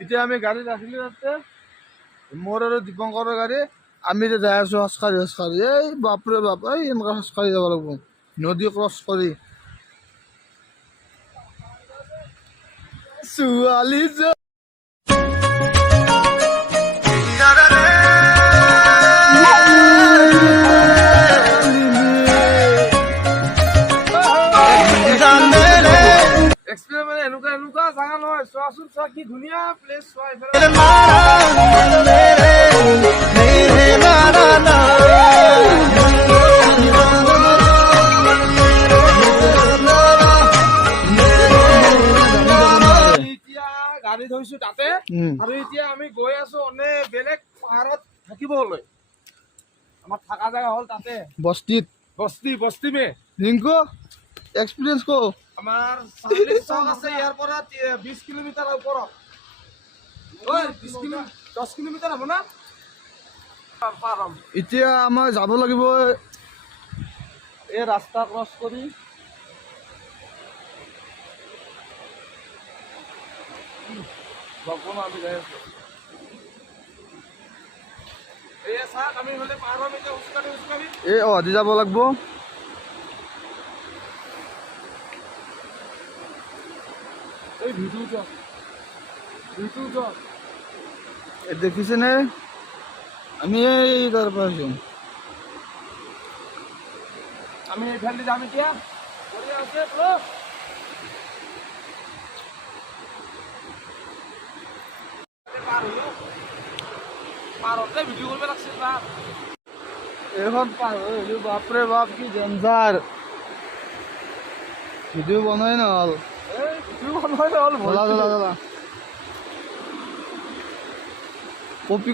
এতিয়া আমি গাড়ী ৰাখিলোঁ তাতে, মোৰ আৰু দীপংকৰৰ গাড়ী। আমি এতিয়া যাই আছোঁ খোজকাঢ়ি। এই বাপৰে বাপ, এই এনেকুৱা খোজকাঢ়ি যাব লাগিব নদী ক্ৰছ কৰি। ছোৱালী এক্সপিৰিয়েঞ্চ মানে এনেকুৱা জাগা নহয়, চোৱাচোন, চোৱা কি ধুনীয়া প্লেচ, চোৱা এতিয়া গাড়ী থৈছো তাতে, আৰু এতিয়া আমি গৈ আছো বেলেগ পাহাৰত থাকিবলৈ। আমাৰ থাকা জেগা হ'ল তাতে বস্তিত, বস্তি মে ৰিংকু এক্সপিৰিয়েঞ্চ কো আমাৰ চক আছে ইয়াৰ পৰা 20 কিলোমিটাৰ ওপৰত। 10 কিলোমিটাৰ হ'ব না? এতিয়া আমাৰ যাব লাগিব এই ৰাস্তা ক্ৰছ কৰি। আমি যাই আছো, এই অধি যাব লাগিব। দেখিছেনে? আমি এই তাৰ পৰা আহিছো, আমি এইফালে যাম এতিয়া। পাৰতে ভিডিঅ' কৰিব লাগিছিল না। এইখন পাৰ হৈ বাপৰে বাপ কি ডেঞ্জাৰ। ভিডিঅ' বনাই নহ'ল,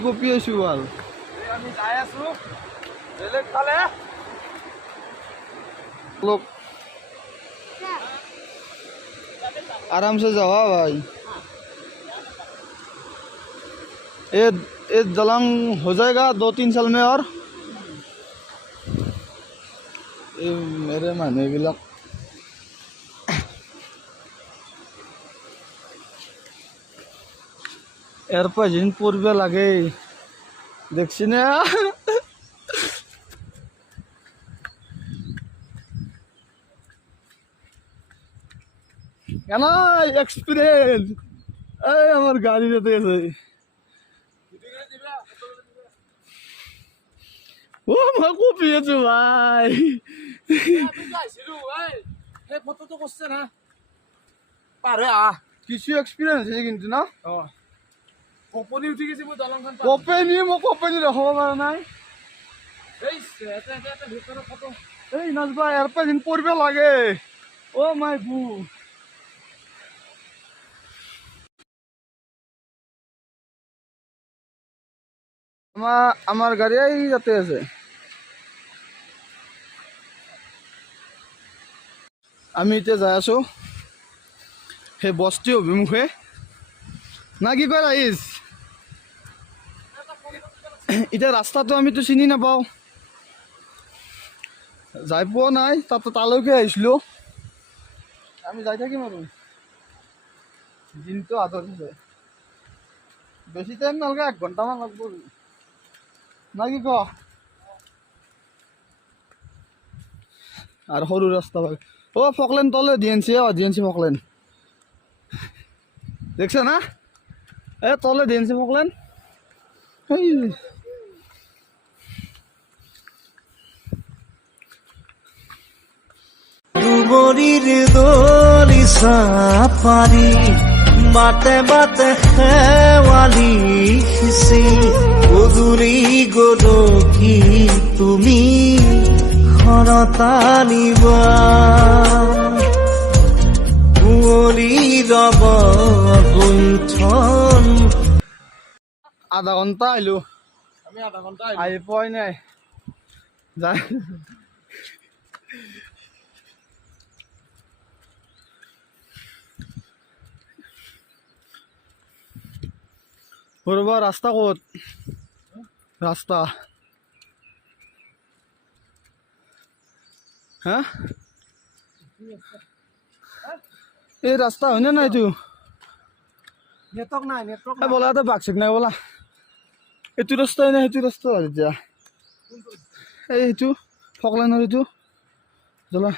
কপি আছো ভাল। আমি যাই আছো বেলেগ ফালে। लोग आराम से जाओ भाई। ये दलंग हो जाएगा 2-3 साल में। और ये मेरे माने बिलक यार पजिन पूर्व लगे देखছি না কেন এক্সপিরিয়েন্স। এই আমার গাড়ি যেতে আছে, ও মা কপিয়েছো ভাই। কিছু এক্সপিরিয়েন্স আছে কিন্তু না, কপনি উঠি গেছি মই দলংখন। কপনি মই কপনি দেখাব পৰা নাই। এই নাজবা ইয়াৰ পৰা যেন পৰিব লাগে। অ মাই বু, আমার গাড়ি এই যাতে আছে। আমি এতিয়া যাই আছো সেই বস্তি অভিমুখে। না কি কয় ৰাইজ, এতিয়া ৰাস্তাটো আমিতো চিনি নাপাওঁ, যাই পোৱা নাই। তালৈকে আহিছিলোঁ। আমি যাই থাকিম আৰু দিনটো হাতত আছে, বেছি টাইম নালাগে, 1 ঘণ্টামান লাগব না কি ক। আর সরু রাস্তা ভাই, ও ফকলেন তলে ডিএনসি ফকলেন দেখছ না? এ তলে ডিএনসি ফকলেন। ডুবরির দলি সাপারি মাতে মাতে খেৱালি সিঁচি গধূলি গদকি তুমি ঘৰতানিবা কুঁৱলী ৰব গুণ্ঠন। আধা ঘন্টা আইলো, আমি আধা ঘন্টা আহি পোৱাই নাই। যাই বৰবা ৰাস্তা ক'ত? ৰাস্তা হ্যাঁ এই ৰাস্তা হয় না নাই তো নেটৱৰ্ক নাই ব'লা এটা বাঘ চেক নাই ব'লা এইটো ৰাস্তাই নাই সেইটো ৰাস্তা এতিয়া এই সেইটো ফকলাইনৰ এইটো জ্বলা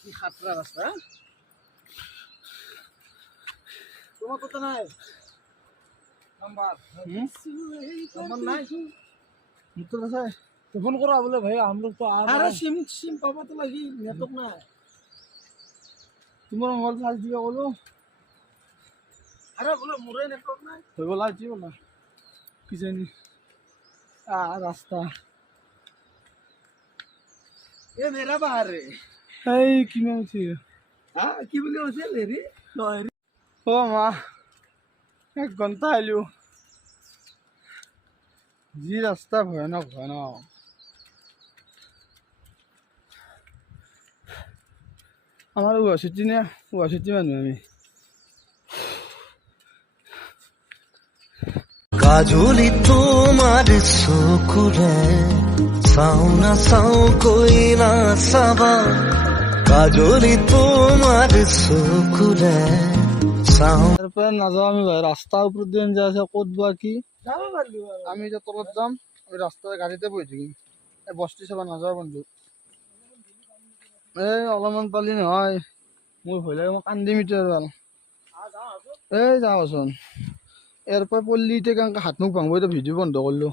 কি খাতৰা ৰাস্তা তোমাৰ কত নাই নাম্বাৰ নাই মোৰতো আছে ফোন করা बोले भैया हम लोग तो आ रहे हैं सिम पापा तो लगी नेटवर्क ना है তোমাৰ মোবাইল চাৰ্জ দিব ক'লো अरे बोले मुरे नेटवर्क ना है হৈ ব'লা যি ব'লা কিজানি ৰাস্তা ये मेरा बाहर है এই কিমান উঠি हाँ की बोले उसे ले रही অ মা 1 ঘণ্টা আহিলোঁ যি ৰাস্তা ভয়ানক আমাৰ গুৱাহাটী নে গুৱাহাটী মানুহ আমি কাজলি তোমাৰ চকুৰে চাও না চাও কইনা চাবা কাজলি তোমাৰ চকুৰে চাও তারপরে নাযাওঁ আমি ভাই রাস্তার উপর দিয়ে যা আছে ক'ত বা কি जाओ कर लियो আমি এতিয়া তলত যাম ওই রাস্তার গাড়িতে বহি থাকিম এই বস্তি চাব নাযাওঁ বন্ধু এই অলপমান পালি নহয় মোৰ ভয় লাগে মই কান্দিম এতিয়া আৰু এই যাওঁচোন ইয়াৰ পৰা পল্লি এতিয়া কেনেকৈ হাত মুখ ভাঙব এতিয়া ভিডিঅ' বন্ধ কৰিলোঁ